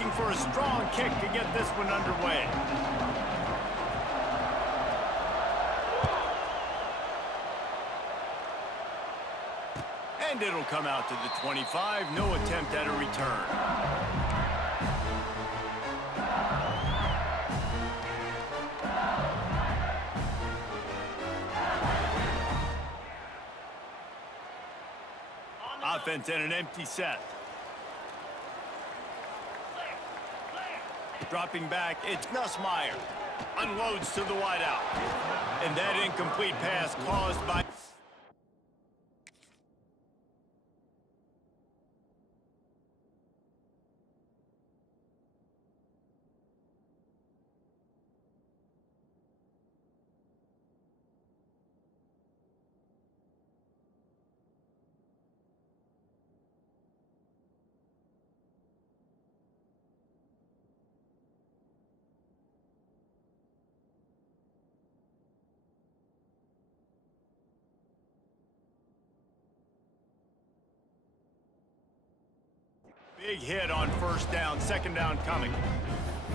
looking for a strong kick to get this one underway. And it'll come out to the 25. No attempt at a return. Offense in an empty set. Dropping back, it's Nussmeier. Unloads to the wideout. And that incomplete pass caused by... Big hit on first down, second down coming.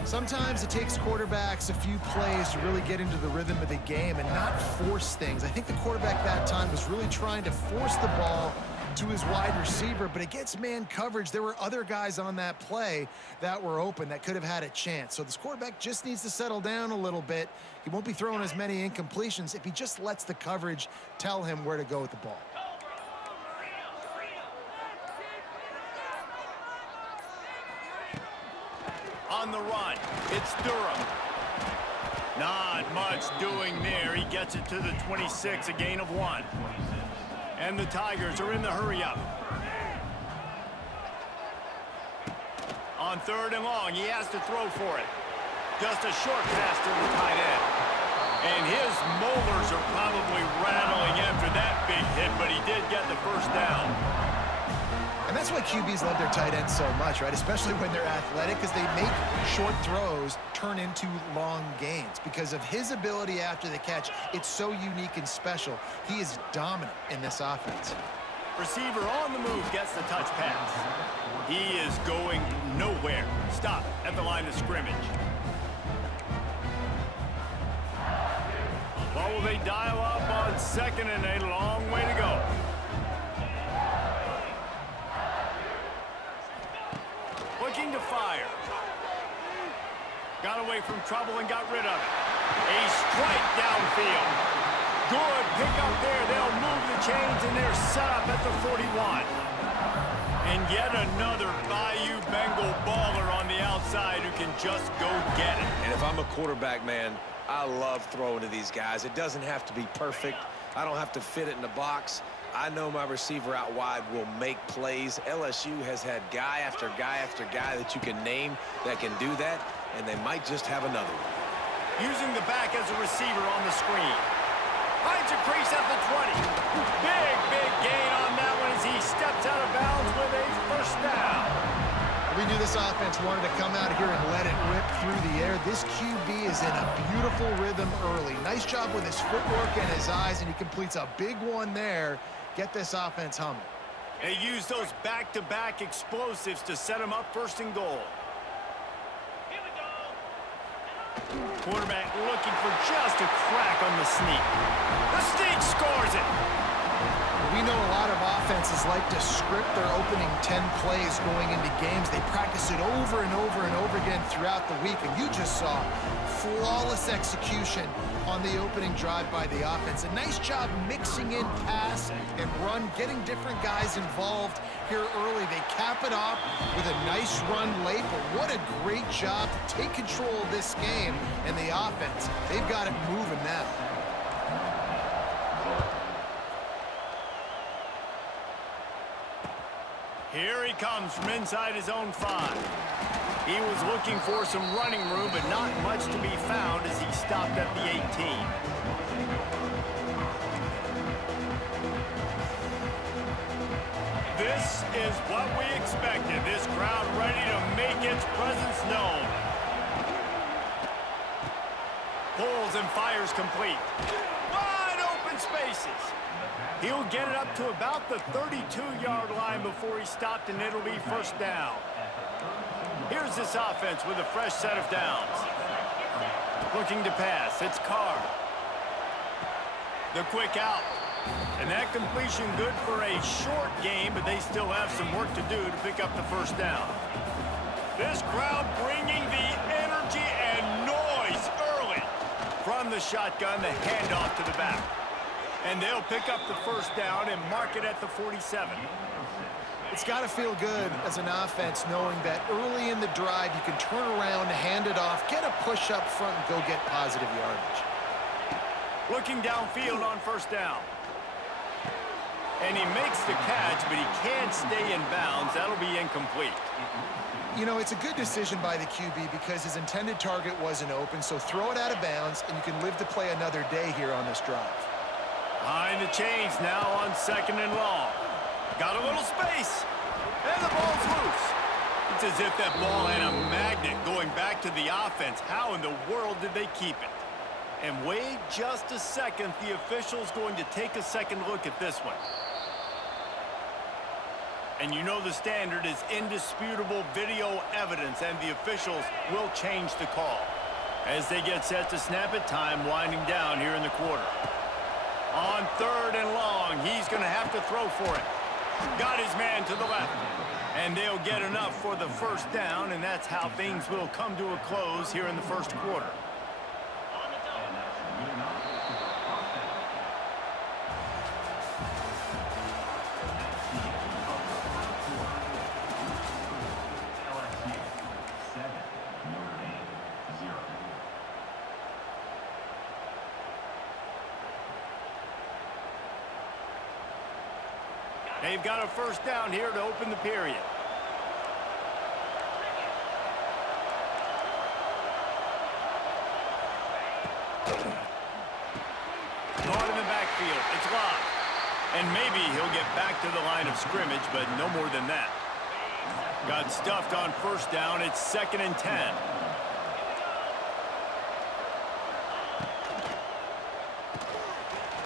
Sometimes it takes quarterbacks a few plays to really get into the rhythm of the game and not force things. I think the quarterback that time was really trying to force the ball to his wide receiver, but against man coverage, there were other guys on that play that were open that could have had a chance. So this quarterback just needs to settle down a little bit. He won't be throwing as many incompletions if he just lets the coverage tell him where to go with the ball. On the run, it's Durham. Not much doing there. He gets it to the 26, a gain of 1. And the Tigers are in the hurry-up. On 3rd and long, he has to throw for it. Just a short pass to the tight end. And his molars are probably rattling after that big hit, but he did get the first down. And that's why QBs love their tight ends so much, right? Especially when they're athletic, because they make short throws turn into long gains. Because of his ability after the catch, it's so unique and special. He is dominant in this offense. Receiver on the move gets the touch pass. He is going nowhere. Stop at the line of scrimmage. Well, will they dial up on 2nd and a long way to go? Looking to fire. Got away from trouble and got rid of it. A strike downfield. Good pick up there. They'll move the chains, and they're set up at the 41. And yet another Bayou Bengal baller on the outside who can just go get it. And if I'm a quarterback, man, I love throwing to these guys. It doesn't have to be perfect. I don't have to fit it in the box. I know my receiver out wide will make plays. LSU has had guy after guy after guy that you can name that can do that, and they might just have another one. Using the back as a receiver on the screen. Finds a crease at the 20. Big gain on that one as he steps out of bounds with a first down. We knew this offense wanted to come out here and let it rip through the air. This QB is in a beautiful rhythm early. Nice job with his footwork and his eyes, and he completes a big one there. Get this offense humming. They use those back-to-back explosives to set him up 1st and goal. Quarterback looking for just a crack on the sneak. The sneak scores it. We know a lot of offenses like to script their opening 10 plays going into games. They practice it over and over and over again throughout the week, and you just saw flawless execution on the opening drive by the offense. A nice job mixing in pass and run, getting different guys involved here early. They cap it off with a nice run late, but what a great job to take control of this game and the offense. They've got it moving now. Here he comes from inside his own 5. He was looking for some running room, but not much to be found as he stopped at the 18. This is what we expected. This crowd ready to make its presence known. Pulls and fires complete. Wide open spaces. He'll get it up to about the 32-yard line before he stopped, and it'll be first down. Here's this offense with a fresh set of downs. Looking to pass. It's Carr. The quick out. And that completion good for a short game, but they still have some work to do to pick up the first down. This crowd bringing the energy and noise early. From the shotgun, the handoff to the back. And they'll pick up the first down and mark it at the 47. It's got to feel good as an offense knowing that early in the drive you can turn around, hand it off, get a push up front, and go get positive yardage. Looking downfield on first down. And he makes the catch, but he can't stay in bounds. That'll be incomplete. You know, it's a good decision by the QB because his intended target wasn't open, so throw it out of bounds, and you can live to play another day here on this drive. Behind the chains now on 2nd and long. Got a little space, and the ball's loose. It's as if that ball had a magnet going back to the offense. How in the world did they keep it? And wait just a second. The official's going to take a second look at this one. And you know the standard is indisputable video evidence, and the officials will change the call. As they get set to snap it, time winding down here in the quarter. On 3rd and long, he's going to have to throw for it. Got his man to the left. And they'll get enough for the first down, and that's how things will come to a close here in the first quarter. They've got a first down here to open the period. Caught in the backfield. It's locked. And maybe he'll get back to the line of scrimmage, but no more than that. Got stuffed on first down. It's 2nd and 10.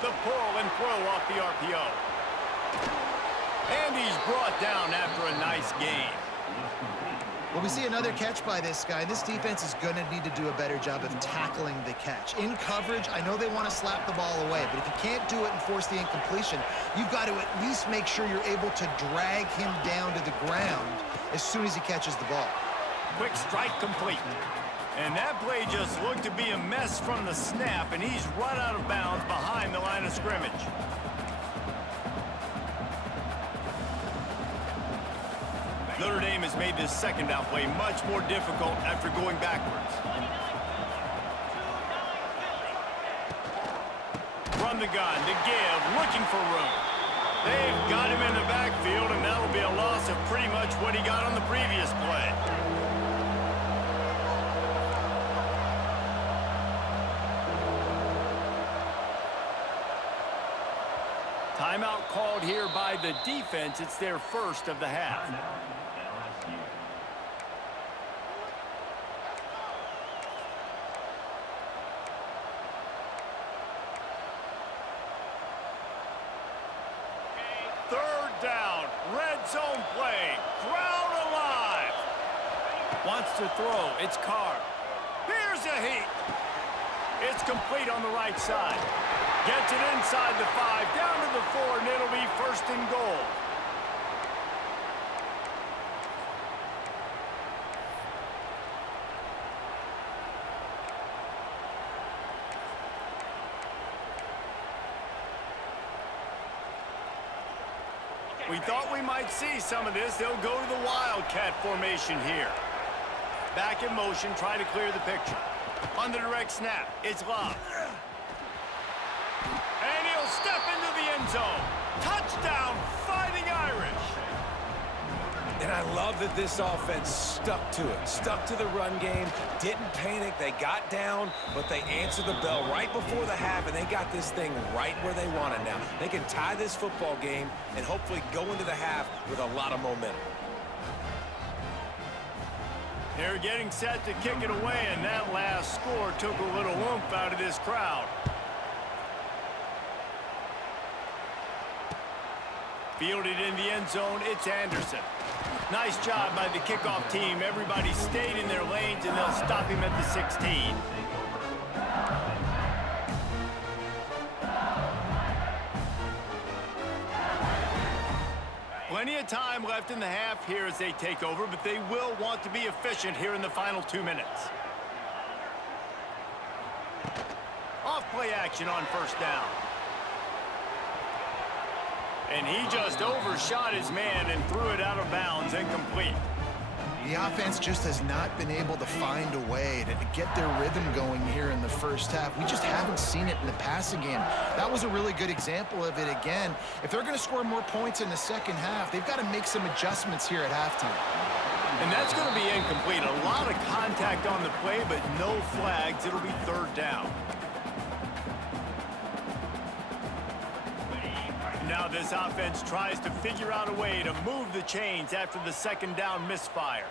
The pull and throw off the RPO. And he's brought down after a nice gain. Well, we see another catch by this guy. This defense is going to need to do a better job of tackling the catch. In coverage, I know they want to slap the ball away, but if you can't do it and force the incompletion, you've got to at least make sure you're able to drag him down to the ground as soon as he catches the ball. Quick strike complete. And that play just looked to be a mess from the snap, and he's run out of bounds behind the line of scrimmage. Notre Dame has made this second down play much more difficult after going backwards. From the gun to give, looking for room. They've got him in the backfield, and that'll be a loss of pretty much what he got on the previous play. Timeout called here by the defense. It's their first of the half. Third down, red zone play, crowd alive. Wants to throw, it's Carr. Here's a heat. It's complete on the right side. Gets it inside the 5, down to the 4, and it'll be 1st and goal. We thought we might see some of this. They'll go to the Wildcat formation here. Back in motion, try to clear the picture. On the direct snap, it's Love. And he'll step into the end zone. Touchdown, Fighting Irish. And I love that this offense stuck to it, stuck to the run game, didn't panic. They got down, but they answered the bell right before the half, and they got this thing right where they want it now. They can tie this football game and hopefully go into the half with a lot of momentum. They're getting set to kick it away, and that last score took a little oomph out of this crowd. Fielded in the end zone, it's Anderson. Nice job by the kickoff team. Everybody stayed in their lanes, and they'll stop him at the 16. Plenty of time left in the half here as they take over, but they will want to be efficient here in the final 2 minutes. Off-play action on first down. And he just overshot his man and threw it out of bounds, incomplete. The offense just has not been able to find a way to get their rhythm going here in the first half. We just haven't seen it in the passing game. That was a really good example of it again. If they're going to score more points in the second half, they've got to make some adjustments here at halftime. And that's going to be incomplete. A lot of contact on the play, but no flags. It'll be third down. Now this offense tries to figure out a way to move the chains after the second down misfire.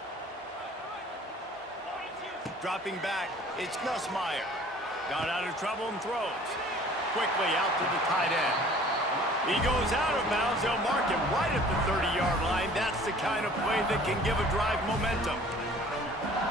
Dropping back, it's Nussmeier. Got out of trouble and throws. Quickly out to the tight end. He goes out of bounds. They'll mark him right at the 30-yard line. That's the kind of play that can give a drive momentum.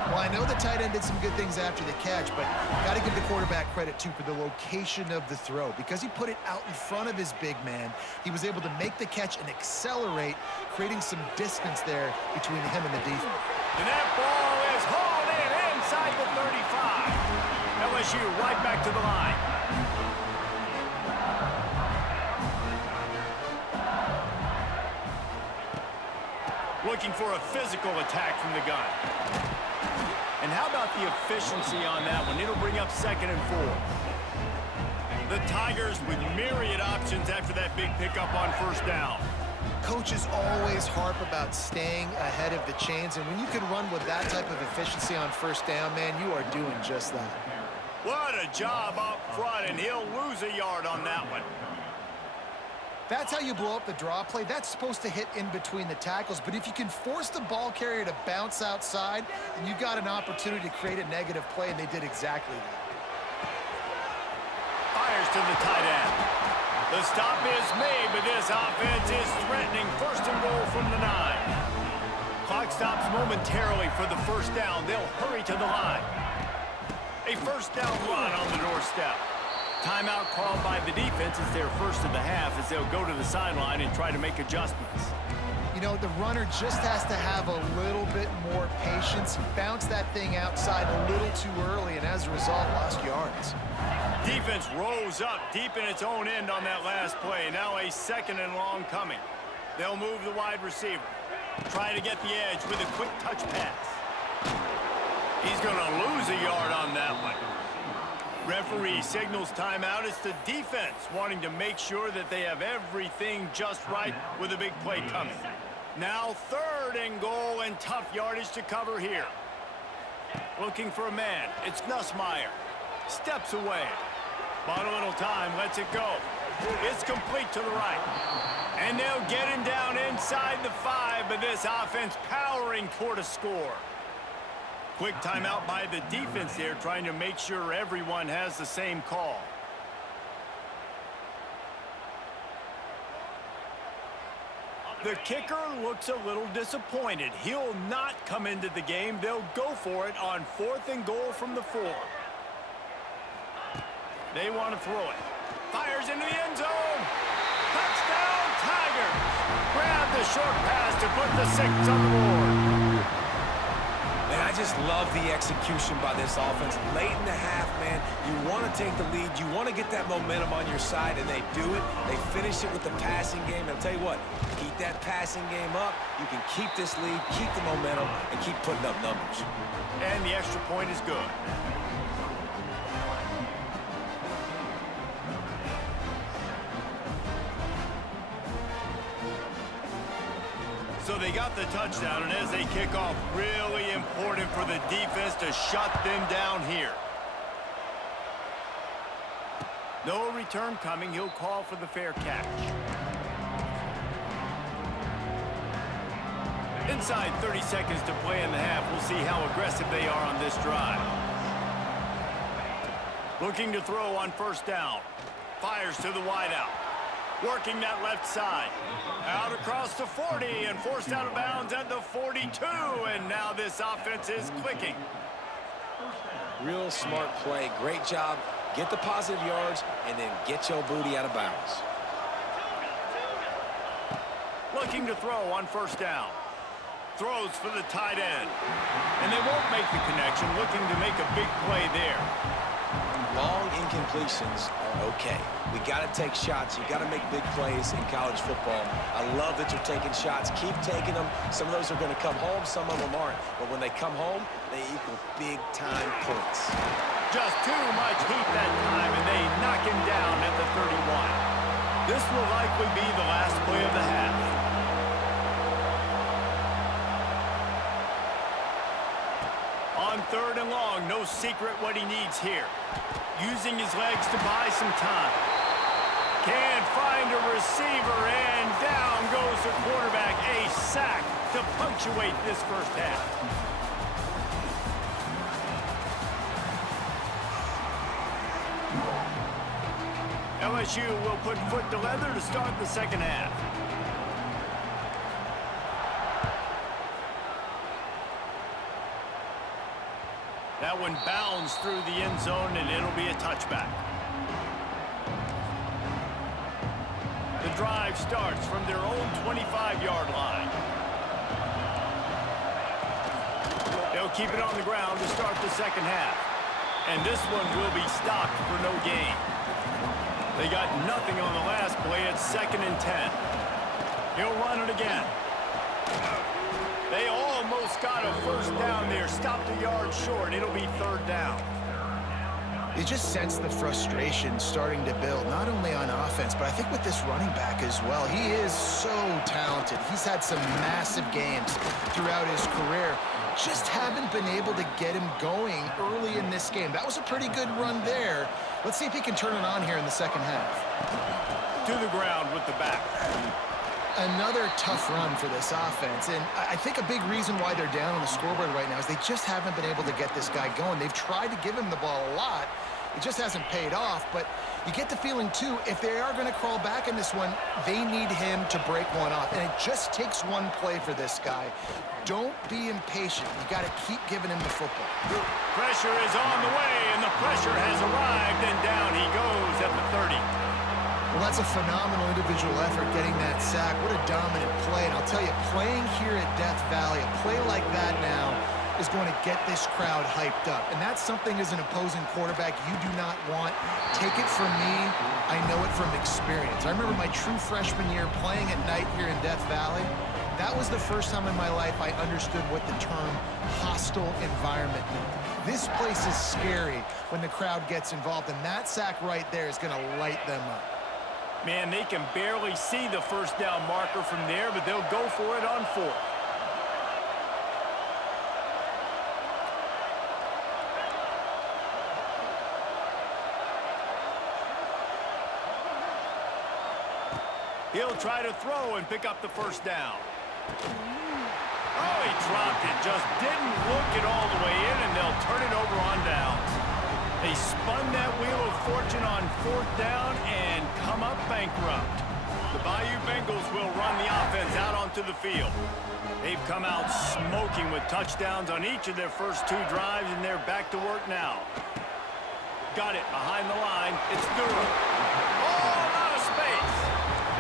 Well, I know the tight end did some good things after the catch, but got to give the quarterback credit, too, for the location of the throw. Because he put it out in front of his big man, he was able to make the catch and accelerate, creating some distance there between him and the defense. And that ball is hauled in inside the 35. LSU right back to the line. Looking for a physical attack from the gun. And how about the efficiency on that one? It'll bring up 2nd and 4. The Tigers with myriad options after that big pickup on first down. Coaches always harp about staying ahead of the chains, and when you can run with that type of efficiency on first down, man, you are doing just that. What a job up front, and he'll lose a yard on that one. That's how you blow up the draw play. That's supposed to hit in between the tackles, but if you can force the ball carrier to bounce outside, then you've got an opportunity to create a negative play, and they did exactly that. Fires to the tight end. The stop is made, but this offense is threatening 1st and goal from the 9. Clock stops momentarily for the first down. They'll hurry to the line. A first down run on the doorstep. Timeout called by the defense. It's their first of the half as they'll go to the sideline and try to make adjustments. You know, the runner just has to have a little bit more patience. Bounce that thing outside a little too early, and as a result, lost yards. Defense rose up deep in its own end on that last play. Now a 2nd and long coming. They'll move the wide receiver. Try to get the edge with a quick touch pass. He's going to lose a yard on that one. Referee signals timeout. It's the defense wanting to make sure that they have everything just right with a big play coming. Now 3rd and goal and tough yardage to cover here. Looking for a man. It's Nussmeier. Steps away. Bought a little time. Lets it go. It's complete to the right. And they'll get him down inside the 5, but this offense powering toward a score. Quick timeout by the defense there, trying to make sure everyone has the same call. The kicker looks a little disappointed. He'll not come into the game. They'll go for it on 4th and goal from the 4. They want to throw it. Fires into the end zone. Touchdown, Tigers. Grab the short pass to put the 6 on the board. Man, I just love the execution by this offense. Late in the half, man, you want to take the lead. You want to get that momentum on your side, and they do it. They finish it with the passing game. And I'll tell you what, keep that passing game up. You can keep this lead, keep the momentum, and keep putting up numbers. And the extra point is good. So they got the touchdown, and as they kick off, really important for the defense to shut them down here. No return coming. He'll call for the fair catch. Inside 30 seconds to play in the half. We'll see how aggressive they are on this drive. Looking to throw on first down. Fires to the wideout. Working that left side. Out across the 40 and forced out of bounds at the 42. And now this offense is clicking. Real smart play. Great job. Get the positive yards and then get your booty out of bounds. Looking to throw on first down. Throws for the tight end. And they won't make the connection. Looking to make a big play there. Long incompletions are okay. We got to take shots. You got to make big plays in college football. I love that you're taking shots. Keep taking them. Some of those are going to come home. Some of them aren't. But when they come home, they equal big-time points. Just too much heat that time, and they knock him down at the 31. This will likely be the last play of the half. On 3rd and long, no secret what he needs here. Using his legs to buy some time. Can't find a receiver, and down goes the quarterback. A sack to punctuate this first half. LSU will put foot to leather to start the second half. That one bounds through the end zone, and it'll be a touchback. The drive starts from their own 25-yard line. They'll keep it on the ground to start the second half. And this one will be stopped for no gain. They got nothing on the last play. It's 2nd and 10. He'll run it again. They almost got a first down there. Stopped a yard short. It'll be 3rd down. You just sense the frustration starting to build, not only on offense, but I think with this running back as well. He is so talented. He's had some massive games throughout his career. Just haven't been able to get him going early in this game. That was a pretty good run there. Let's see if he can turn it on here in the second half. To the ground with the back. Another tough run for this offense, and I think a big reason why they're down on the scoreboard right now is they just haven't been able to get this guy going. They've tried to give him the ball a lot. It just hasn't paid off, but you get the feeling, too, if they are going to crawl back in this one, they need him to break one off, and it just takes one play for this guy. Don't be impatient. You got to keep giving him the football. Pressure is on the way, and the pressure has arrived, and down he goes at the 30. Well, that's a phenomenal individual effort getting that sack. What a dominant play. And I'll tell you, playing here at Death Valley, a play like that now is going to get this crowd hyped up. And that's something as an opposing quarterback you do not want. Take it from me. I know it from experience. I remember my true freshman year playing at night here in Death Valley. That was the first time in my life I understood what the term hostile environment meant. This place is scary when the crowd gets involved, and that sack right there is going to light them up. Man, they can barely see the first down marker from there, but they'll go for it on 4th. He'll try to throw and pick up the first down. Oh, he dropped it. Just didn't look it all the way in, and they'll turn it over on downs. They spun that wheel of fortune on 4th down and come up bankrupt. The Bayou Bengals will run the offense out onto the field. They've come out smoking with touchdowns on each of their first 2 drives, and they're back to work now. Got it behind the line. It's Durham. Oh, out of space.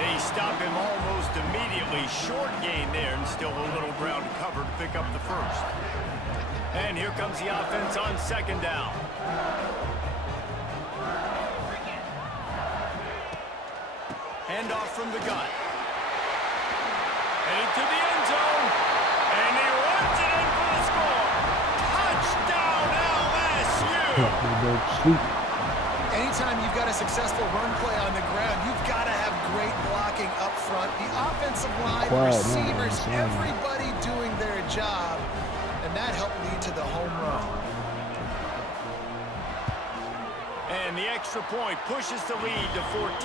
They stop him almost immediately. Short gain there, and still a little ground to cover to pick up the first. And here comes the offense on 2nd down. Handoff from the gun. Headed to the end zone. And he runs it in for the score. Touchdown, LSU! Anytime you've got a successful run play on the ground, you've got to have great blocking up front. The offensive line, receivers, everybody doing their job. And that helped lead to the home run. And the extra point pushes the lead to 14.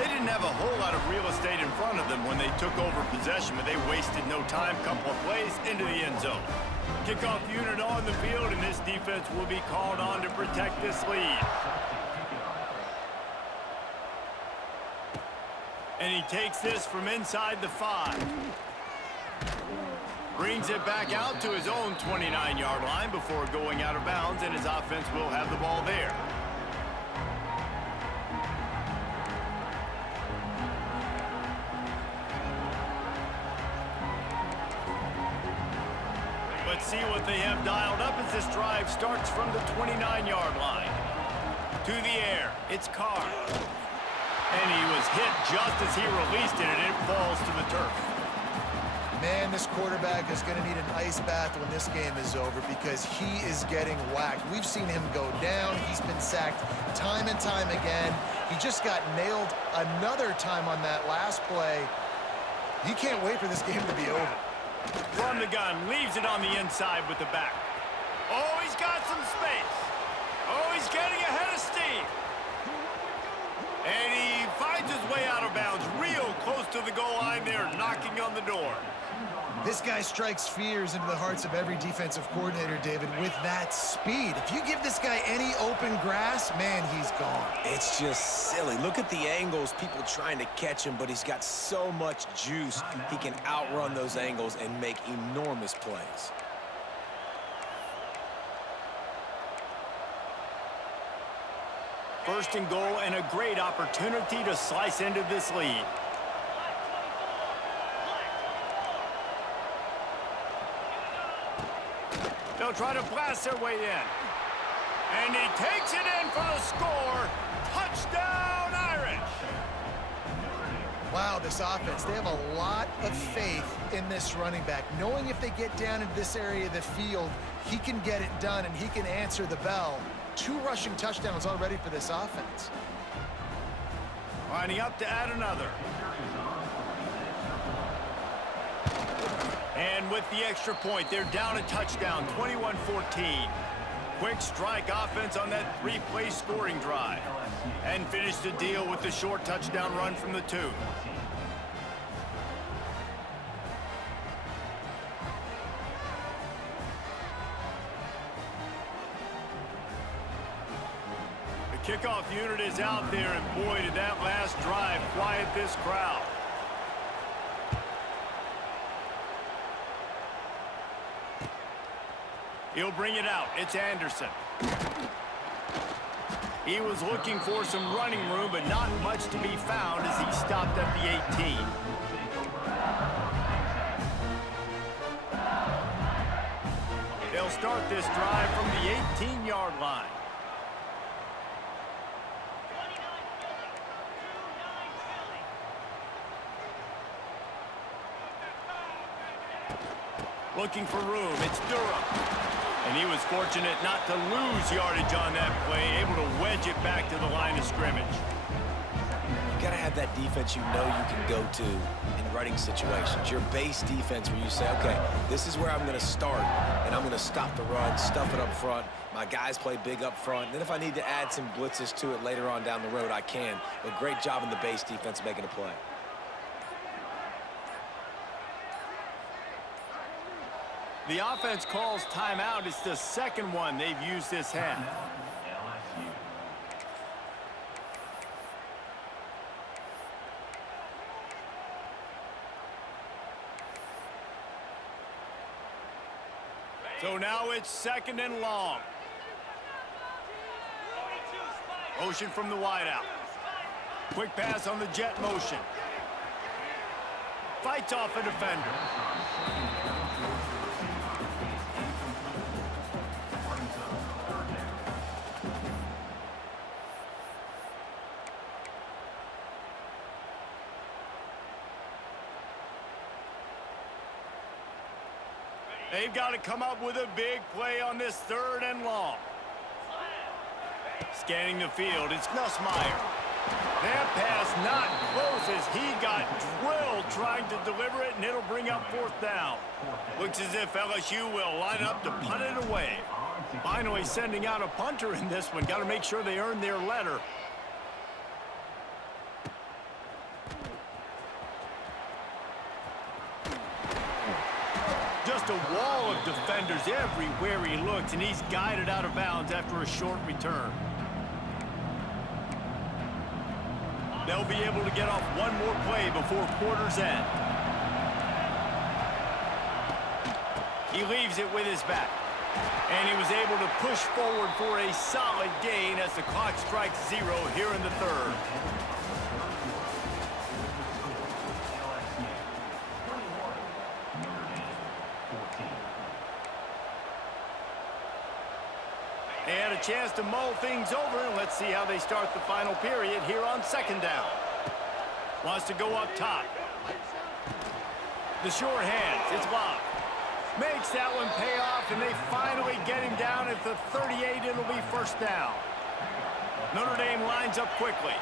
They didn't have a whole lot of real estate in front of them when they took over possession, but they wasted no time. Couple of plays into the end zone. Kickoff unit on the field, and this defense will be called on to protect this lead. And he takes this from inside the 5. Brings it back out to his own 29-yard line before going out of bounds, and his offense will have the ball there. Let's see what they have dialed up as this drive starts from the 29-yard line. To the air, it's Carr. And he was hit just as he released it, and it falls to the turf. Man, this quarterback is going to need an ice bath when this game is over because he is getting whacked. We've seen him go down. He's been sacked time and time again. He just got nailed another time on that last play. He can't wait for this game to be over. From the gun, leaves it on the inside with the back. Oh, he's got some space. Oh, he's getting ahead of steam. And he finds his way out of bounds real close to the goal line there, knocking on the door. This guy strikes fears into the hearts of every defensive coordinator, David, with that speed. If you give this guy any open grass, man, he's gone. It's just silly. Look at the angles, people trying to catch him, but he's got so much juice. He can outrun those angles and make enormous plays. First and goal, and a great opportunity to slice into this lead. They'll try to blast their way in. And he takes it in for the score. Touchdown, Irish! Wow, this offense, they have a lot of faith in this running back, knowing if they get down into this area of the field, he can get it done and he can answer the bell. 2 rushing touchdowns already for this offense. Lining up to add another. And with the extra point, they're down a touchdown, 21-14. Quick strike offense on that 3-play scoring drive. And finish the deal with the short touchdown run from the 2. The kickoff unit is out there, and boy, did that last drive quiet this crowd. He'll bring it out. It's Anderson. He was looking for some running room, but not much to be found as he stopped at the 18. They'll start this drive from the 18-yard line. Looking for room. It's Durham. And he was fortunate not to lose yardage on that play, able to wedge it back to the line of scrimmage. You got to have that defense you know you can go to in running situations. Your base defense where you say, okay, this is where I'm going to start, and I'm going to stop the run, stuff it up front. My guys play big up front. And then if I need to add some blitzes to it later on down the road, I can. But great job in the base defense making a play. The offense calls timeout. It's the second one they've used this half. So now it's second and long. Motion from the wideout. Quick pass on the jet motion. Fights off a defender. They've got to come up with a big play on this third and long. Scanning the field, it's Nussmeier. That pass not close as he got drilled trying to deliver it, and it'll bring up 4th down. Looks as if LSU will line up to punt it away. Finally sending out a punter in this one. Got to make sure they earn their letter. Just a wall of defenders everywhere he looks, and he's guided out of bounds after a short return. They'll be able to get off one more play before quarter's end. He leaves it with his back. And he was able to push forward for a solid gain as the clock strikes 0 here in the third. They had a chance to mull things over, and let's see how they start the final period here on second down. Wants to go up top. The short hands, it's Love. Makes that one pay off, and they finally get him down at the 38. It'll be first down. Notre Dame lines up quickly.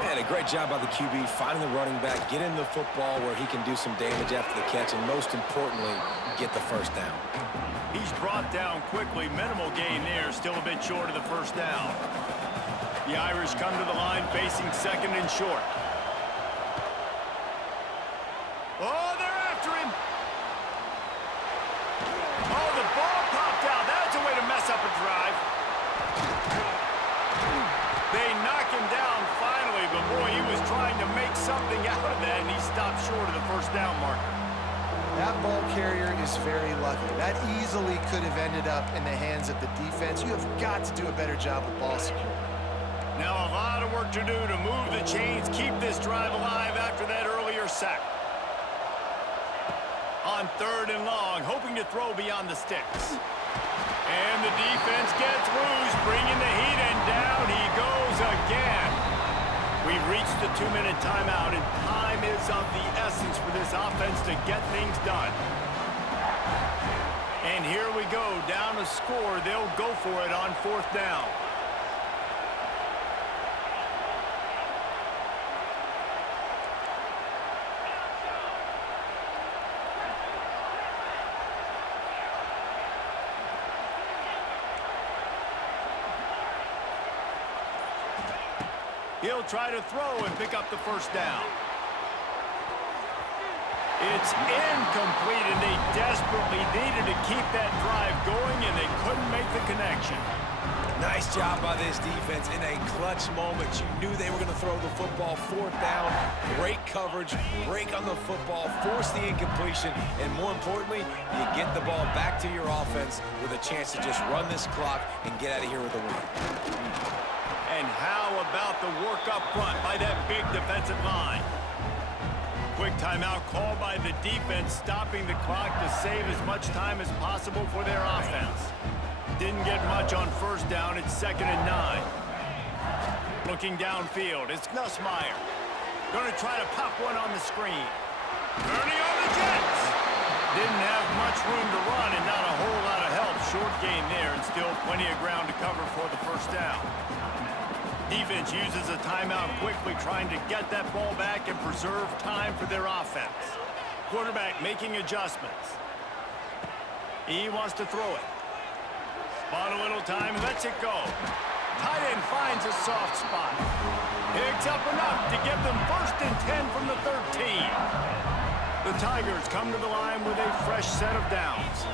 Man, a great job by the QB, finding the running back, getting the football where he can do some damage after the catch, and most importantly, get the first down. He's brought down quickly. Minimal gain there, still a bit short of the first down. The Irish come to the line facing second and short. Oh, they're after him. Oh, the ball popped out. That's a way to mess up a drive. They knock him down finally, but boy, he was trying to make something out of that, and he stopped short of the first down marker. That ball carrier is very lucky. That easily could have ended up in the hands of the defense. You have got to do a better job with ball security. Now a lot of work to do to move the chains, keep this drive alive after that earlier sack. On third and long, hoping to throw beyond the sticks. And the defense gets loose, bringing the heat, and down he goes again. We've reached the 2-minute timeout, and time is of the essence for this offense to get things done. And here we go, down a score. They'll go for it on fourth down. He'll try to throw and pick up the first down. It's incomplete, and they desperately needed to keep that drive going, and they couldn't make the connection. Nice job by this defense in a clutch moment. You knew they were going to throw the football. Fourth down, great coverage, break on the football, force the incompletion, and more importantly, you get the ball back to your offense with a chance to just run this clock and get out of here with a win. And how about the work up front by that big defensive line? Quick timeout called by the defense, stopping the clock to save as much time as possible for their offense. Didn't get much on first down. It's 2nd and 9. Looking downfield, it's Nussmeier. Going to try to pop one on the screen. Turning on the Jets. Didn't have much room to run and not a whole lot of help. Short gain there, and still plenty of ground to cover for the first down. Defense uses a timeout quickly, trying to get that ball back and preserve time for their offense. Quarterback making adjustments. He wants to throw it. Bought a little time, lets it go. Tight end finds a soft spot. Picks up enough to give them 1st and 10 from the 13. The Tigers come to the line with a fresh set of downs.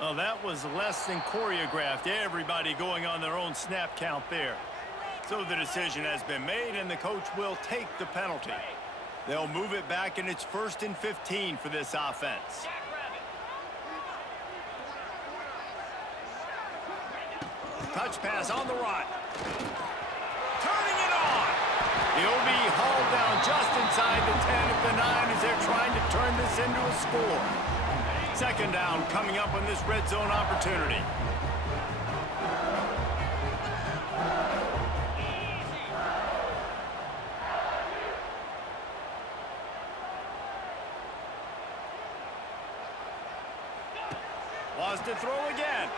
Well, that was less than choreographed. Everybody going on their own snap count there. So the decision has been made, and the coach will take the penalty. They'll move it back, and it's 1st and 15 for this offense. Touch pass on the run. Turning it on. He'll be hauled down just inside the 10 at the 9 as they're trying to turn this into a score. 2nd down coming up on this red zone opportunity. Wants to throw again.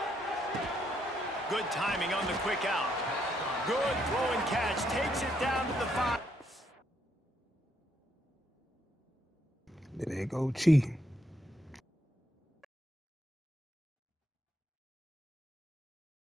Good timing on the quick out. Good throw and catch. Takes it down to the 5. There they go, Chi.